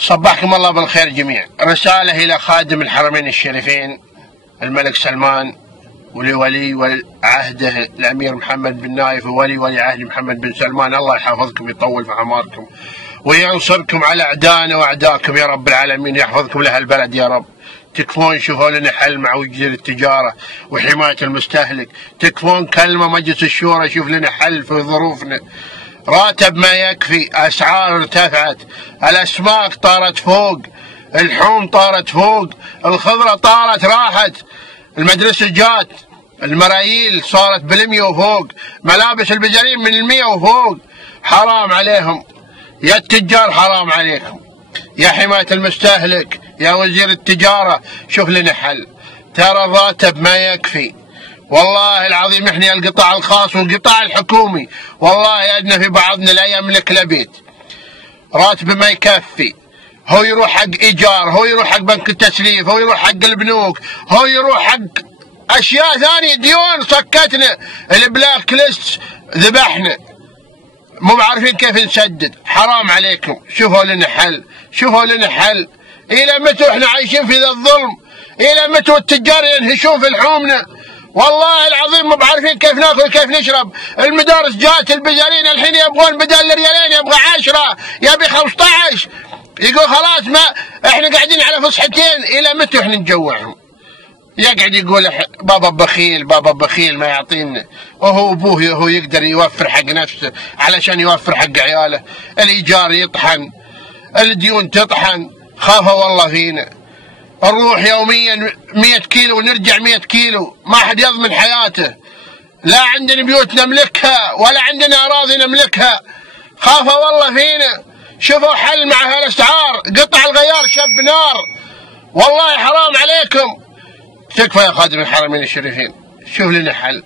صبحكم الله بالخير جميعا. رسالة إلى خادم الحرمين الشريفين الملك سلمان ولي عهده الأمير محمد بن نايف ولي عهد محمد بن سلمان. الله يحفظكم ويطول في أعماركم وينصركم على أعدائنا وأعدائكم يا رب العالمين، يحفظكم لهالبلد يا رب. تكفون شوفوا لنا حل مع وزير التجارة وحماية المستهلك، تكفون كلمة مجلس الشورى شوف لنا حل في ظروفنا. راتب ما يكفي، أسعار ارتفعت، الأسماك طارت فوق، اللحوم طارت فوق، الخضرة طارت راحت، المدرسة جات، المراييل صارت بالمية وفوق، ملابس البزارين من 100 وفوق. حرام عليهم يا التجار، حرام عليكم يا حماية المستهلك يا وزير التجارة، شوف لنا حل. ترى الراتب ما يكفي والله العظيم. احنا القطاع الخاص والقطاع الحكومي والله ادنى في بعضنا لا يملك لا بيت، راتب ما يكفي. هو يروح حق ايجار، هو يروح حق بنك التسليف، هو يروح حق البنوك، هو يروح حق اشياء ثانيه، ديون صكتنا، البلاك ليست ذبحنا، مو بعارفين كيف نسدد. حرام عليكم، شوفوا لنا حل، شوفوا لنا حل. الى متى احنا عايشين في ذا الظلم؟ الى متى التجار ينهشون في لحومنا؟ والله العظيم مو بعارفين كيف ناكل كيف نشرب. المدارس جات، البزارين الحين يبغون بدل الريالين يبغى 10، يبي 15، يقول خلاص ما احنا قاعدين على فصحتين. الى متى احنا نجوعهم؟ يقعد يقول بابا بخيل، بابا بخيل ما يعطينا، وهو ابوه هو يقدر يوفر حق نفسه علشان يوفر حق عياله. الايجار يطحن، الديون تطحن، خافوا والله فينا. نروح يوميا 100 كيلو ونرجع 100 كيلو، ما حد يضمن حياته. لا عندنا بيوت نملكها ولا عندنا اراضي نملكها، خافوا والله فينا. شوفوا حل مع هالاسعار، قطع الغيار شب نار، والله حرام عليكم. تكفى يا خادم الحرمين الشريفين، شوف لنا حل.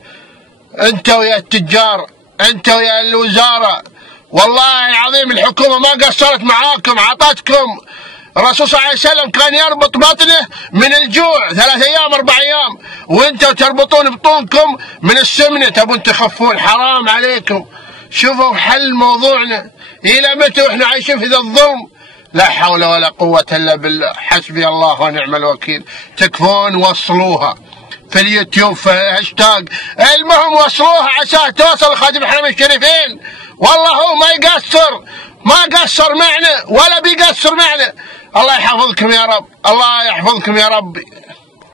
انت ويا التجار، انت ويا الوزاره، والله العظيم الحكومه ما قصرت معاكم، عطتكم. الرسول صلى الله عليه وسلم كان يربط بطنه من الجوع 3 أيام 4 أيام، وانتم تربطون بطونكم من السمنه، تبون تخفون. حرام عليكم، شوفوا حل موضوعنا. الى متى واحنا عايشين في ذا الظلم؟ لا حول ولا قوه الا بالله، حسبي الله ونعم الوكيل. تكفون وصلوها في اليوتيوب في هاشتاج، المهم وصلوها عشان توصل خادم الحرمين الشريفين. والله هو ما قصر معنا ولا بيقصر معنا. الله يحفظكم يا رب، الله يحفظكم يا رب.